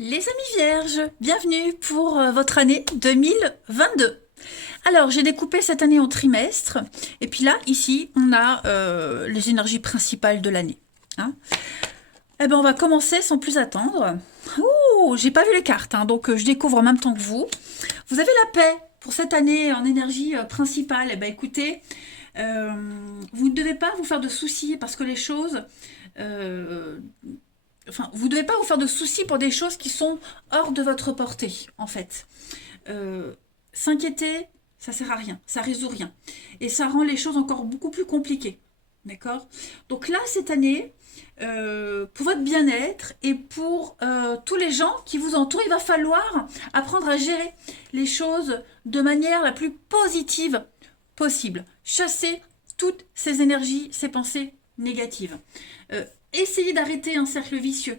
Les amis vierges, bienvenue pour votre année 2022. Alors, j'ai découpé cette année en trimestres. Et puis là, ici, on a les énergies principales de l'année. Hein. Eh ben, on va commencer sans plus attendre. Ouh, j'ai pas vu les cartes, hein, donc je découvre en même temps que vous. Vous avez la paix pour cette année en énergie principale. Eh ben, écoutez, vous ne devez pas vous faire de soucis parce que les choses... Enfin, vous ne devez pas vous faire de soucis pour des choses qui sont hors de votre portée, en fait. S'inquiéter, ça sert à rien, ça résout rien. Et ça rend les choses encore beaucoup plus compliquées. D'accord? Donc là, cette année, pour votre bien-être et pour tous les gens qui vous entourent, il va falloir apprendre à gérer les choses de manière la plus positive possible. Chasser toutes ces énergies, ces pensées négatives. Essayez d'arrêter un cercle vicieux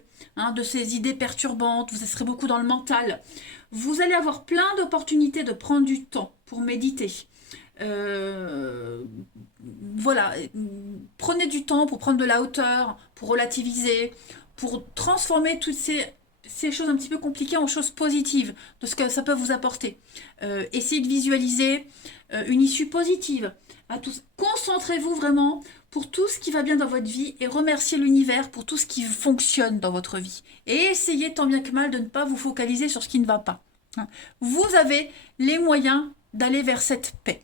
de ces idées perturbantes, vous serez beaucoup dans le mental. Vous allez avoir plein d'opportunités de prendre du temps pour méditer. Voilà, prenez du temps pour prendre de la hauteur, pour relativiser, pour transformer toutes ces choses un petit peu compliquées en choses positives, de ce que ça peut vous apporter. Essayez de visualiser une issue positive. À tous. Concentrez-vous vraiment pour tout ce qui va bien dans votre vie et remerciez l'univers pour tout ce qui fonctionne dans votre vie. Et essayez tant bien que mal de ne pas vous focaliser sur ce qui ne va pas. Vous avez les moyens d'aller vers cette paix.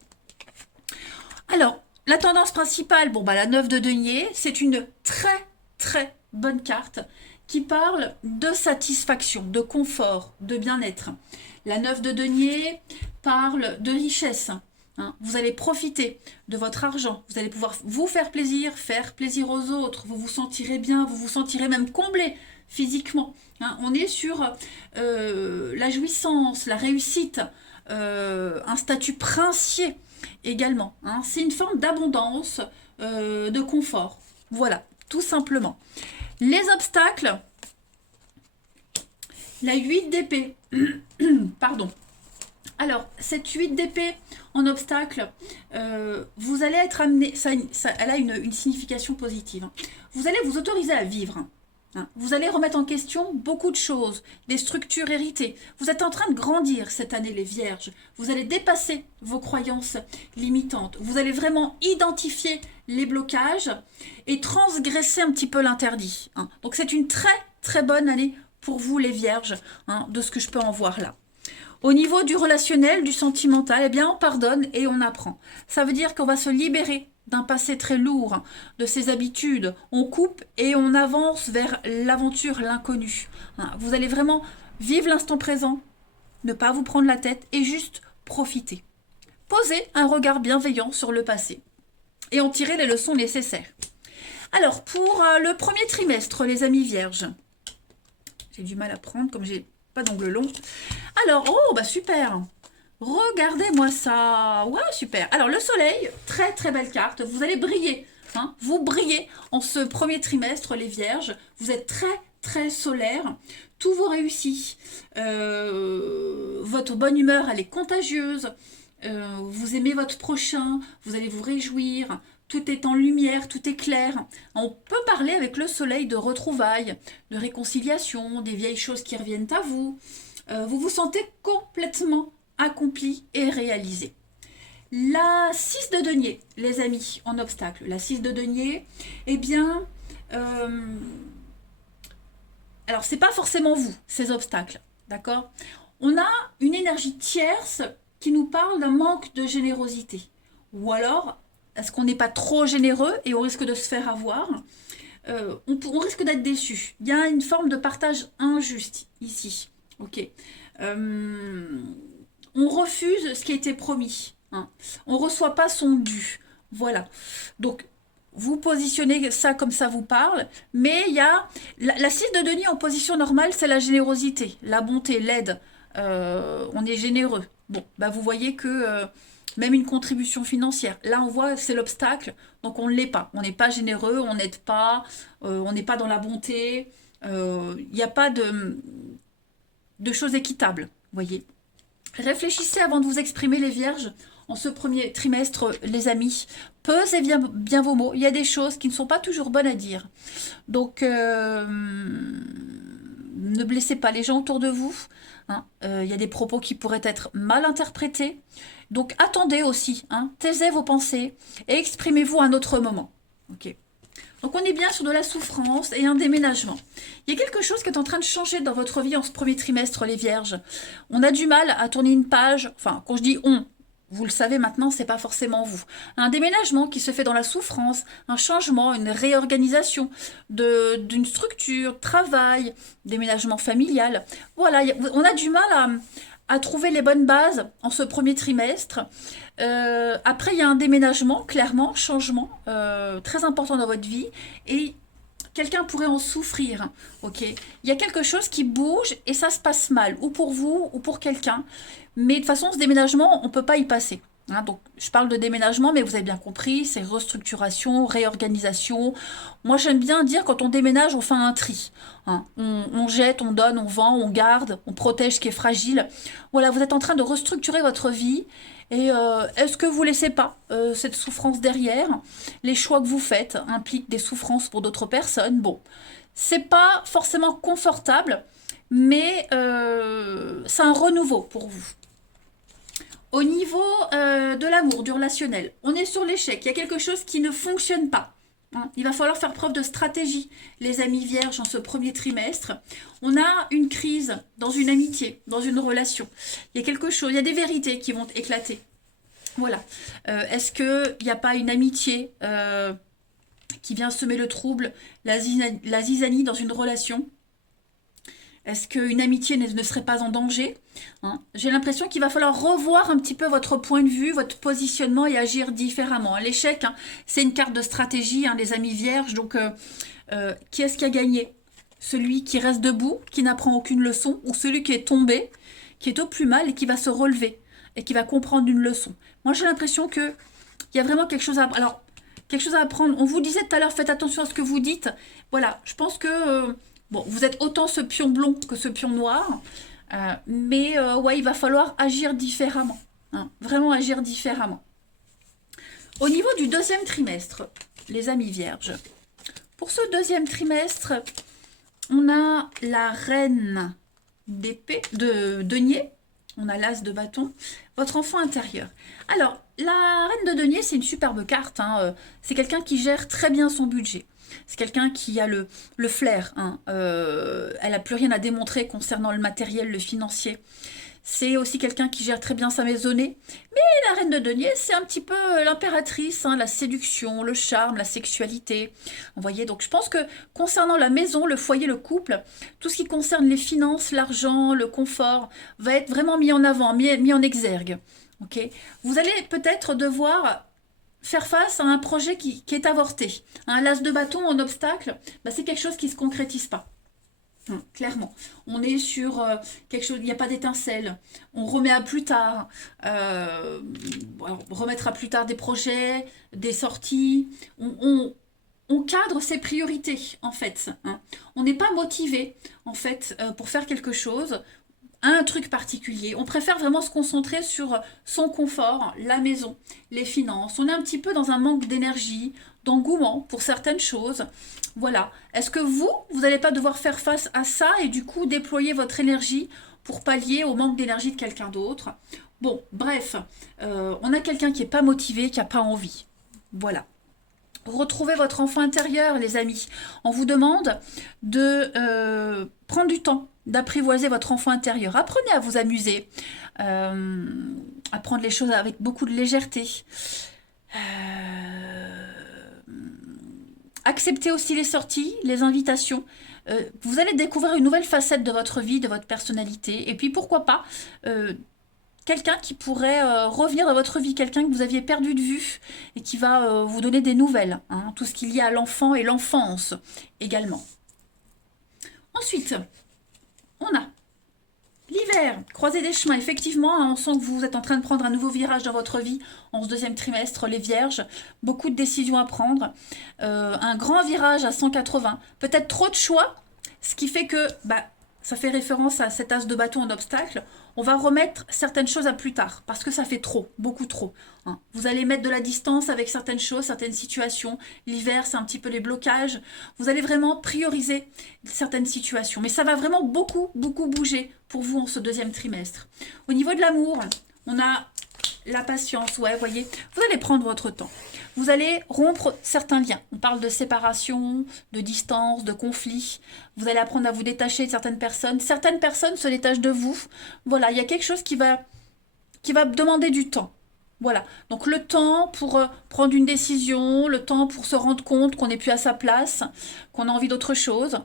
Alors, la tendance principale, la 9 de denier, c'est une très bonne carte qui parle de satisfaction, de confort, de bien-être. La 9 de denier parle de richesse. Vous allez profiter de votre argent, vous allez pouvoir vous faire plaisir aux autres, vous vous sentirez bien, vous vous sentirez même comblé physiquement. On est sur la jouissance, la réussite, un statut princier également. C'est une forme d'abondance, de confort. Voilà, tout simplement. Les obstacles, la 8 d'épée, pardon. Alors, cette 8 d'épée en obstacle, vous allez être amené, elle a une signification positive. Vous allez vous autoriser à vivre. Vous allez remettre en question beaucoup de choses, des structures héritées. Vous êtes en train de grandir cette année, les vierges. Vous allez dépasser vos croyances limitantes. Vous allez vraiment identifier les blocages et transgresser un petit peu l'interdit. Donc, c'est une très bonne année pour vous, les vierges, de ce que je peux en voir là. Au niveau du relationnel, du sentimental, eh bien, on pardonne et on apprend. Ça veut dire qu'on va se libérer d'un passé très lourd, de ses habitudes. On coupe et on avance vers l'aventure, l'inconnu. Vous allez vraiment vivre l'instant présent, ne pas vous prendre la tête et juste profiter. Posez un regard bienveillant sur le passé et en tirer les leçons nécessaires. Alors, pour le premier trimestre, les amis vierges, j'ai du mal à prendre comme j'ai pas d'ongles longs. Alors, super. Regardez-moi ça. Ouais, super. Alors, le soleil, très belle carte. Vous allez briller. Vous brillez en ce premier trimestre, les vierges. Vous êtes très solaire. Tout vous réussit. Votre bonne humeur, elle est contagieuse. Vous aimez votre prochain. Vous allez vous réjouir. Tout est en lumière, tout est clair. On peut parler avec le soleil de retrouvailles, de réconciliation, des vieilles choses qui reviennent à vous. Vous vous sentez complètement accompli et réalisé. La 6 de denier, les amis, en obstacle. La 6 de denier, eh bien, alors c'est pas forcément vous, ces obstacles, d'accord? On a une énergie tierce qui nous parle d'un manque de générosité. Ou alors, est-ce qu'on n'est pas trop généreux et on risque de se faire avoir? On risque d'être déçu. Il y a une forme de partage injuste ici. Ok. On refuse ce qui a été promis. On ne reçoit pas son dû. Voilà. Donc, vous positionnez ça comme ça vous parle, mais il y a la 6 de denier en position normale, c'est la générosité, la bonté, l'aide. On est généreux. Bon, vous voyez que même une contribution financière, là on voit c'est l'obstacle, donc on ne l'est pas. On n'est pas généreux, on n'aide pas, on n'est pas dans la bonté. Il n'y a pas de choses équitables, voyez. Réfléchissez avant de vous exprimer, les vierges, en ce premier trimestre, les amis. Pesez bien vos mots. Il y a des choses qui ne sont pas toujours bonnes à dire. Donc, ne blessez pas les gens autour de vous. Hein. Y a des propos qui pourraient être mal interprétés. Donc attendez aussi, hein, taisez vos pensées et exprimez-vous à un autre moment. Ok. Donc on est bien sur de la souffrance et un déménagement. Il y a quelque chose qui est en train de changer dans votre vie en ce premier trimestre, les vierges. On a du mal à tourner une page, enfin quand je dis on, vous le savez maintenant, c'est pas forcément vous. Un déménagement qui se fait dans la souffrance, un changement, une réorganisation d'une structure, travail, déménagement familial. Voilà, on a du mal à trouver les bonnes bases en ce premier trimestre. Après, il y a un déménagement, clairement, changement, très important dans votre vie. Et quelqu'un pourrait en souffrir, ok? Il y a quelque chose qui bouge et ça se passe mal, ou pour vous, ou pour quelqu'un. Mais de toute façon, ce déménagement, on ne peut pas y passer. Hein, donc, je parle de déménagement, mais vous avez bien compris, c'est restructuration, réorganisation. Moi, j'aime bien dire, quand on déménage, on fait un tri. Hein. On jette, on donne, on vend, on garde, on protège ce qui est fragile. Voilà, vous êtes en train de restructurer votre vie. Et est-ce que vous ne laissez pas cette souffrance derrière? Les choix que vous faites impliquent des souffrances pour d'autres personnes. Bon, c'est pas forcément confortable, mais c'est un renouveau pour vous. Au niveau de l'amour, du relationnel, on est sur l'échec. Il y a quelque chose qui ne fonctionne pas. Hein. Il va falloir faire preuve de stratégie, les amis vierges, en ce premier trimestre. On a une crise dans une amitié, dans une relation. Il y a quelque chose, il y a des vérités qui vont éclater. Voilà. Est-ce qu'il n'y a pas une amitié qui vient semer le trouble, la zizanie dans une relation? Est-ce qu'une amitié ne serait pas en danger? Hein? J'ai l'impression qu'il va falloir revoir un petit peu votre point de vue, votre positionnement et agir différemment. L'échec, hein, c'est une carte de stratégie, hein, les amis vierges. Donc, qui est-ce qui a gagné? Celui qui reste debout, qui n'apprend aucune leçon, ou celui qui est tombé, qui est au plus mal et qui va se relever et qui va comprendre une leçon? Moi, j'ai l'impression qu'il y a vraiment quelque chose à... Alors, quelque chose à apprendre. On vous disait tout à l'heure, faites attention à ce que vous dites. Voilà, je pense que... bon, vous êtes autant ce pion blond que ce pion noir, mais ouais, il va falloir agir différemment. Hein, vraiment agir différemment. Au niveau du deuxième trimestre, les amis vierges, pour ce deuxième trimestre, on a la reine d'épée, de denier, on a l'as de bâton, votre enfant intérieur. Alors, la reine de denier, c'est une superbe carte, hein, c'est quelqu'un qui gère très bien son budget. C'est quelqu'un qui a le flair. Hein. Elle n'a plus rien à démontrer concernant le matériel, le financier. C'est aussi quelqu'un qui gère très bien sa maisonnée. Mais la reine de denier, c'est un petit peu l'impératrice, hein, la séduction, le charme, la sexualité. Vous voyez, donc je pense que concernant la maison, le foyer, le couple, tout ce qui concerne les finances, l'argent, le confort, va être vraiment mis en avant, mis en exergue. Okay. Vous allez peut-être devoir faire face à un projet qui est avorté. Un l'as de bâton en obstacle, bah, c'est quelque chose qui ne se concrétise pas. Clairement. On est sur quelque chose, il n'y a pas d'étincelle. On remet à plus tard. Remettre à plus tard des projets, des sorties. On cadre ses priorités, en fait. Hein. On n'est pas motivé, en fait, pour faire quelque chose, un truc particulier. On préfère vraiment se concentrer sur son confort, la maison, les finances. On est un petit peu dans un manque d'énergie, d'engouement pour certaines choses. Voilà. Est-ce que vous n'allez pas devoir faire face à ça et du coup déployer votre énergie pour pallier au manque d'énergie de quelqu'un d'autre? Bon, bref, on a quelqu'un qui n'est pas motivé, qui n'a pas envie. Voilà. Retrouvez votre enfant intérieur, les amis. On vous demande de prendre du temps, d'apprivoiser votre enfant intérieur. Apprenez à vous amuser, à prendre les choses avec beaucoup de légèreté. Acceptez aussi les sorties, les invitations. Vous allez découvrir une nouvelle facette de votre vie, de votre personnalité. Et puis pourquoi pas quelqu'un qui pourrait revenir dans votre vie, quelqu'un que vous aviez perdu de vue et qui va vous donner des nouvelles. Hein, tout ce qu'il y a à l'enfant et l'enfance également. Ensuite, on a l'hiver, croisée des chemins. Effectivement, hein, on sent que vous êtes en train de prendre un nouveau virage dans votre vie en ce deuxième trimestre, les vierges. Beaucoup de décisions à prendre. Un grand virage à 180. Peut-être trop de choix, ce qui fait que ça fait référence à cet as de bâton en obstacle, on va remettre certaines choses à plus tard, parce que ça fait trop, beaucoup trop. Hein. Vous allez mettre de la distance avec certaines choses, certaines situations. L'hiver, c'est un petit peu les blocages. Vous allez vraiment prioriser certaines situations. Mais ça va vraiment beaucoup, beaucoup bouger pour vous en ce deuxième trimestre. Au niveau de l'amour, on a la patience, ouais, voyez, vous allez prendre votre temps. Vous allez rompre certains liens. On parle de séparation, de distance, de conflit. Vous allez apprendre à vous détacher de certaines personnes. Certaines personnes se détachent de vous. Voilà, il y a quelque chose qui va demander du temps. Voilà, donc le temps pour prendre une décision, le temps pour se rendre compte qu'on n'est plus à sa place, qu'on a envie d'autre chose,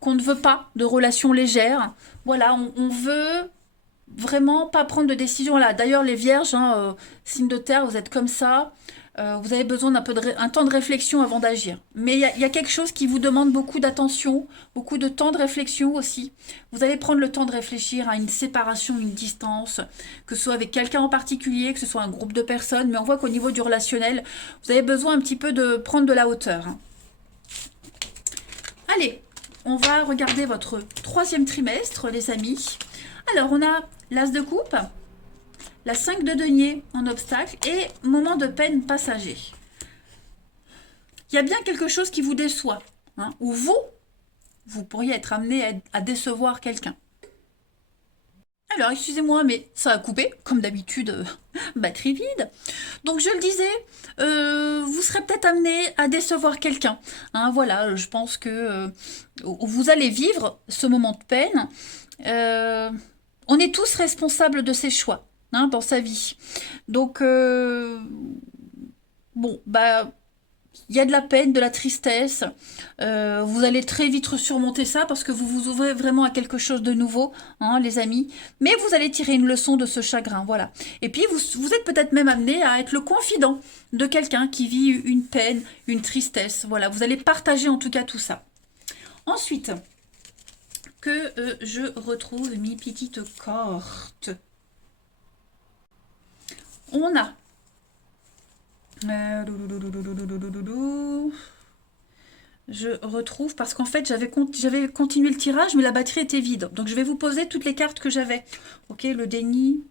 qu'on ne veut pas de relations légères. Voilà, on veut vraiment pas prendre de décision là. D'ailleurs, les vierges, hein, signes de terre, vous êtes comme ça. Vous avez besoin un temps de réflexion avant d'agir. Mais il y a quelque chose qui vous demande beaucoup d'attention, beaucoup de temps de réflexion aussi. Vous allez prendre le temps de réfléchir à une séparation, une distance, que ce soit avec quelqu'un en particulier, que ce soit un groupe de personnes. Mais on voit qu'au niveau du relationnel, vous avez besoin un petit peu de prendre de la hauteur. Hein. Allez, on va regarder votre troisième trimestre, les amis. Alors, on a l'as de coupe, la 5 de denier en obstacle et moment de peine passager. Il y a bien quelque chose qui vous déçoit, hein, ou vous pourriez être amené à décevoir quelqu'un. Alors, excusez-moi, mais ça a coupé, comme d'habitude, batterie vide. Donc, je le disais, vous serez peut-être amené à décevoir quelqu'un. Hein, voilà, je pense que vous allez vivre ce moment de peine. On est tous responsables de ses choix. Hein, dans sa vie. Donc, bon, bah, il y a de la peine, de la tristesse. Vous allez très vite surmonter ça parce que vous vous ouvrez vraiment à quelque chose de nouveau, hein, les amis. Mais vous allez tirer une leçon de ce chagrin, voilà. Et puis, vous êtes peut-être même amené à être le confident de quelqu'un qui vit une peine, une tristesse. Voilà, vous allez partager en tout cas tout ça. Ensuite, que je retrouve mes petites cartes. On a je retrouve parce qu'en fait j'avais continué le tirage mais la batterie était vide. Donc je vais vous poser toutes les cartes que j'avais. Ok, le déni,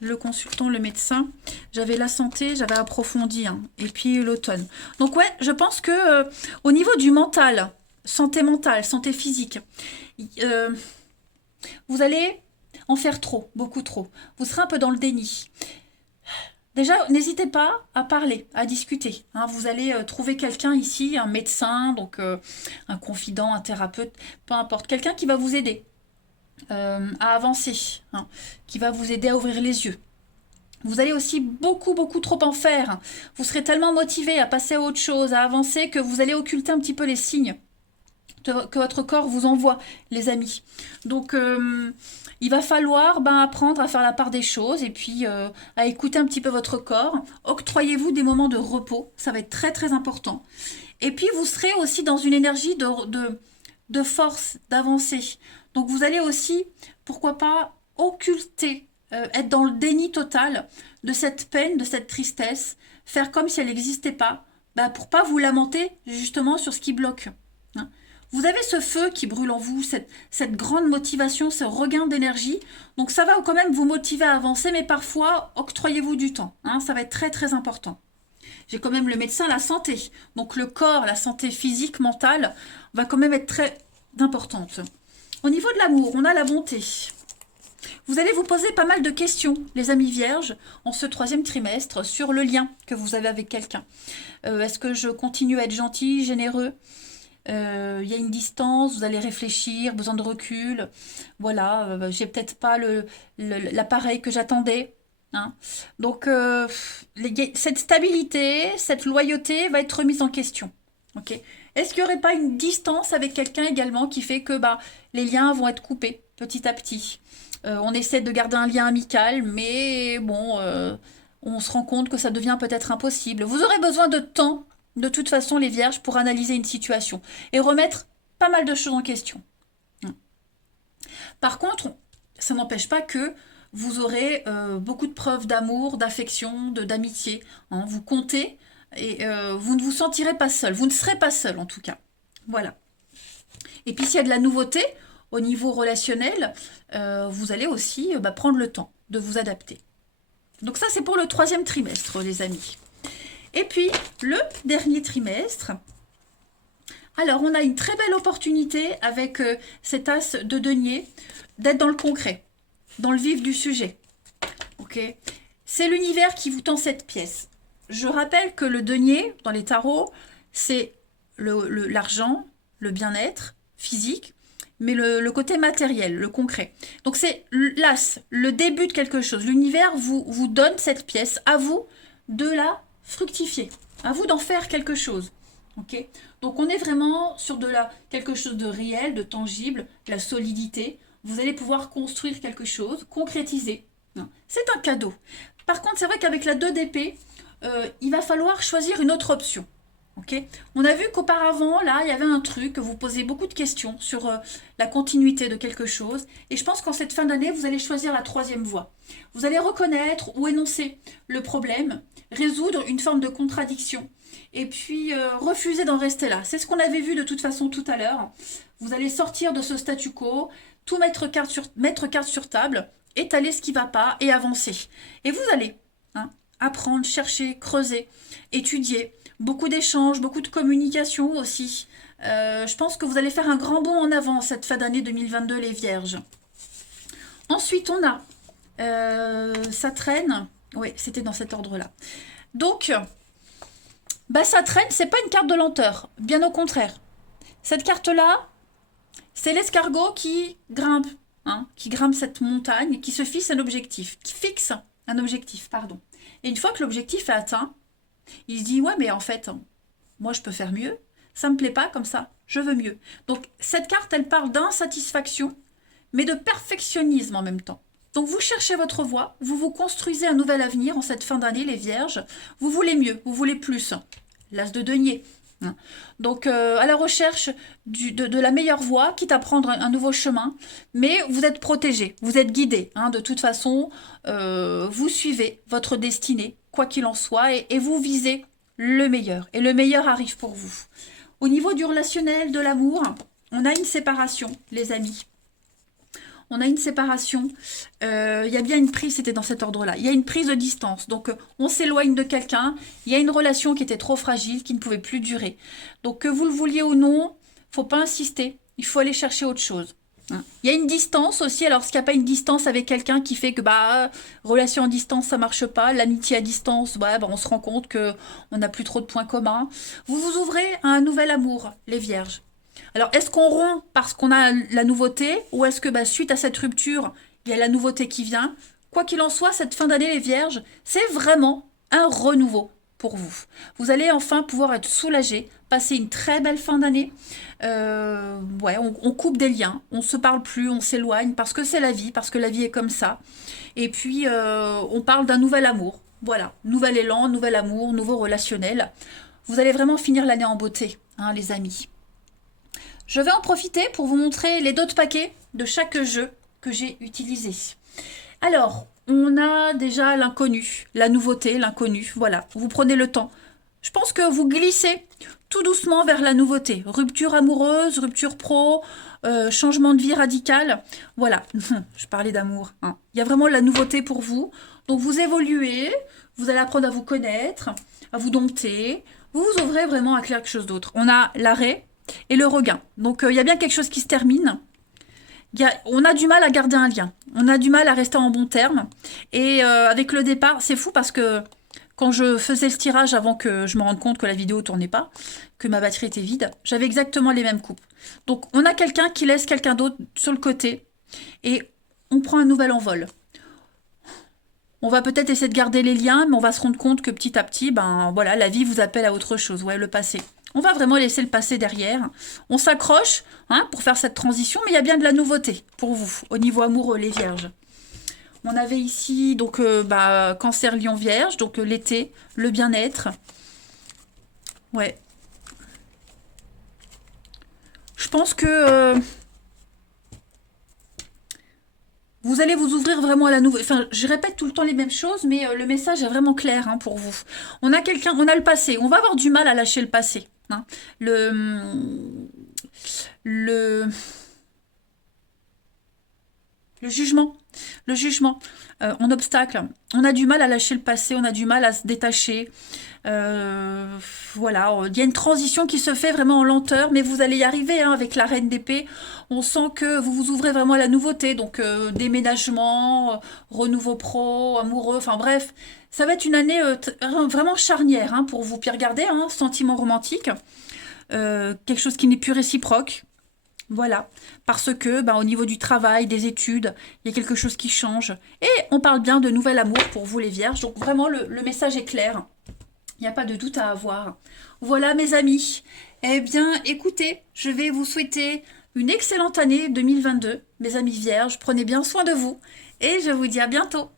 le consultant, le médecin. J'avais la santé, j'avais approfondi. Hein, et puis l'automne. Donc ouais, je pense que au niveau du mental, santé mentale, santé physique, vous allez en faire trop, beaucoup trop. Vous serez un peu dans le déni. Déjà, n'hésitez pas à parler, à discuter. Hein. Vous allez trouver quelqu'un ici, un médecin, donc un confident, un thérapeute, peu importe. Quelqu'un qui va vous aider à avancer, hein, qui va vous aider à ouvrir les yeux. Vous allez aussi beaucoup, beaucoup trop en faire. Vous serez tellement motivé à passer à autre chose, à avancer, que vous allez occulter un petit peu les signes que votre corps vous envoie, les amis. Donc, il va falloir apprendre à faire la part des choses et puis à écouter un petit peu votre corps. Octroyez-vous des moments de repos, ça va être très très important. Et puis vous serez aussi dans une énergie de force, d'avancer. Donc vous allez aussi, pourquoi pas, occulter, être dans le déni total de cette peine, de cette tristesse, faire comme si elle n'existait pas, pour pas vous lamenter justement sur ce qui bloque. Hein. Vous avez ce feu qui brûle en vous, cette grande motivation, ce regain d'énergie. Donc ça va quand même vous motiver à avancer, mais parfois, octroyez-vous du temps. Hein, ça va être très très important. J'ai quand même le médecin, la santé. Donc le corps, la santé physique, mentale, va quand même être très importante. Au niveau de l'amour, on a la bonté. Vous allez vous poser pas mal de questions, les amis vierges, en ce troisième trimestre, sur le lien que vous avez avec quelqu'un. Est-ce que je continue à être gentil, généreux ? Il y a une distance, vous allez réfléchir, besoin de recul. Voilà, j'ai peut-être pas l'appareil que j'attendais. Hein. Donc, cette stabilité, cette loyauté va être remise en question. Okay. Est-ce qu'il n'y aurait pas une distance avec quelqu'un également qui fait que les liens vont être coupés petit à petit? On essaie de garder un lien amical, mais bon, on se rend compte que ça devient peut-être impossible. Vous aurez besoin de temps, de toute façon, les vierges, pour analyser une situation et remettre pas mal de choses en question. Par contre, ça n'empêche pas que vous aurez beaucoup de preuves d'amour, d'affection, d'amitié. Hein. Vous comptez et vous ne vous sentirez pas seul. Vous ne serez pas seul, en tout cas. Voilà. Et puis, s'il y a de la nouveauté, au niveau relationnel, vous allez aussi prendre le temps de vous adapter. Donc ça, c'est pour le 3e trimestre, les amis. Et puis, le dernier trimestre, alors on a une très belle opportunité avec cet as de denier d'être dans le concret, dans le vif du sujet. Ok, c'est l'univers qui vous tend cette pièce. Je rappelle que le denier, dans les tarots, c'est l'argent, le bien-être physique, mais le côté matériel, le concret. Donc c'est l'as, le début de quelque chose. L'univers vous donne cette pièce, à vous de la fructifier, à vous d'en faire quelque chose. Ok, donc on est vraiment sur quelque chose de réel, de tangible, la solidité. Vous allez pouvoir construire quelque chose, concrétiser. C'est un cadeau. Par contre, c'est vrai qu'avec la 2 d'épée, il va falloir choisir une autre option. Okay, on a vu qu'auparavant, là, il y avait un truc, vous posez beaucoup de questions sur la continuité de quelque chose. Et je pense qu'en cette fin d'année, vous allez choisir la 3e voie. Vous allez reconnaître ou énoncer le problème, résoudre une forme de contradiction. Et puis, refuser d'en rester là. C'est ce qu'on avait vu de toute façon tout à l'heure. Vous allez sortir de ce statu quo, tout mettre carte sur table, étaler ce qui ne va pas et avancer. Et vous allez apprendre, chercher, creuser, étudier. Beaucoup d'échanges, beaucoup de communication aussi. Je pense que vous allez faire un grand bond en avant cette fin d'année 2022, les Vierges. Ensuite, on a ça traîne. Oui, c'était dans cet ordre-là. Donc, ça traîne, c'est pas une carte de lenteur. Bien au contraire. Cette carte-là, c'est l'escargot qui grimpe cette montagne, qui se fixe un objectif, pardon. Et une fois que l'objectif est atteint, il se dit, ouais, mais en fait, moi, je peux faire mieux. Ça me plaît pas comme ça. Je veux mieux. Donc, cette carte, elle parle d'insatisfaction, mais de perfectionnisme en même temps. Donc, vous cherchez votre voie. Vous vous construisez un nouvel avenir en cette fin d'année, les Vierges. Vous voulez mieux. Vous voulez plus. L'as de denier. Donc, à la recherche de la meilleure voie, quitte à prendre un nouveau chemin. Mais vous êtes protégé. Vous êtes guidé. De toute façon, vous suivez votre destinée, quoi qu'il en soit, et vous visez le meilleur. Et le meilleur arrive pour vous. Au niveau du relationnel, de l'amour, on a une séparation, les amis. On a une séparation. Il y a bien une prise, c'était dans cet ordre-là. Il y a une prise de distance. Donc, on s'éloigne de quelqu'un. Il y a une relation qui était trop fragile, qui ne pouvait plus durer. Donc, que vous le vouliez ou non, il ne faut pas insister. Il faut aller chercher autre chose. Il y a une distance aussi, alors s'il n'y a pas une distance avec quelqu'un qui fait que relation à distance ça marche pas, l'amitié à distance, on se rend compte qu'on n'a plus trop de points communs. Vous vous ouvrez à un nouvel amour, les Vierges. Alors est-ce qu'on rompt parce qu'on a la nouveauté, ou est-ce que suite à cette rupture, il y a la nouveauté qui vient? Quoi qu'il en soit, cette fin d'année, les Vierges, c'est vraiment un renouveau pour vous. Vous allez enfin pouvoir être soulagés, passer une très belle fin d'année. On coupe des liens, on ne se parle plus, on s'éloigne parce que c'est la vie, parce que la vie est comme ça. Et puis, on parle d'un nouvel amour. Voilà, nouvel élan, nouvel amour, nouveau relationnel. Vous allez vraiment finir l'année en beauté, les amis. Je vais en profiter pour vous montrer les dos de paquets de chaque jeu que j'ai utilisé. Alors, on a déjà l'inconnu, la nouveauté, l'inconnu, voilà. Vous prenez le temps. Je pense que vous glissez tout doucement vers la nouveauté. Rupture amoureuse, rupture pro, changement de vie radical. Voilà, je parlais d'amour. Il y a vraiment la nouveauté pour vous. Donc vous évoluez, vous allez apprendre à vous connaître, à vous dompter. Vous vous ouvrez vraiment à quelque chose d'autre. On a l'arrêt et le regain. Donc il y a bien quelque chose qui se termine. On a du mal à garder un lien. On a du mal à rester en bon terme. Et avec le départ, c'est fou parce que quand je faisais le tirage avant que je me rende compte que la vidéo ne tournait pas, que ma batterie était vide, j'avais exactement les mêmes coupes. Donc on a quelqu'un qui laisse quelqu'un d'autre sur le côté et on prend un nouvel envol. On va peut-être essayer de garder les liens, mais on va se rendre compte que petit à petit, la vie vous appelle à autre chose, le passé. On va vraiment laisser le passé derrière. On s'accroche pour faire cette transition, mais il y a bien de la nouveauté pour vous, au niveau amoureux, les Vierges. On avait ici donc Cancer, Lion, Vierge, donc l'été, le bien-être. Ouais. Je pense que vous allez vous ouvrir vraiment à la nouvelle. Enfin, je répète tout le temps les mêmes choses, mais le message est vraiment clair pour vous. On a le passé. On va avoir du mal à lâcher le passé. Le jugement. Le jugement en obstacle. On a du mal à lâcher le passé, on a du mal à se détacher. Euh, voilà, il y a une transition qui se fait vraiment en lenteur, mais vous allez y arriver hein, avec la reine d'épée. On sent que vous vous ouvrez vraiment à la nouveauté, donc déménagement, renouveau pro, amoureux, enfin bref. Ça va être une année vraiment charnière hein, pour vous. Puis regardez, hein, sentiment romantique, quelque chose qui n'est plus réciproque. Voilà, parce que bah, au niveau du travail, des études, il y a quelque chose qui change. Et on parle bien de nouvel amour pour vous les vierges, donc vraiment le message est clair. Il n'y a pas de doute à avoir. Voilà mes amis. Eh bien écoutez, je vais vous souhaiter une excellente année 2022, mes amis vierges. Prenez bien soin de vous et je vous dis à bientôt.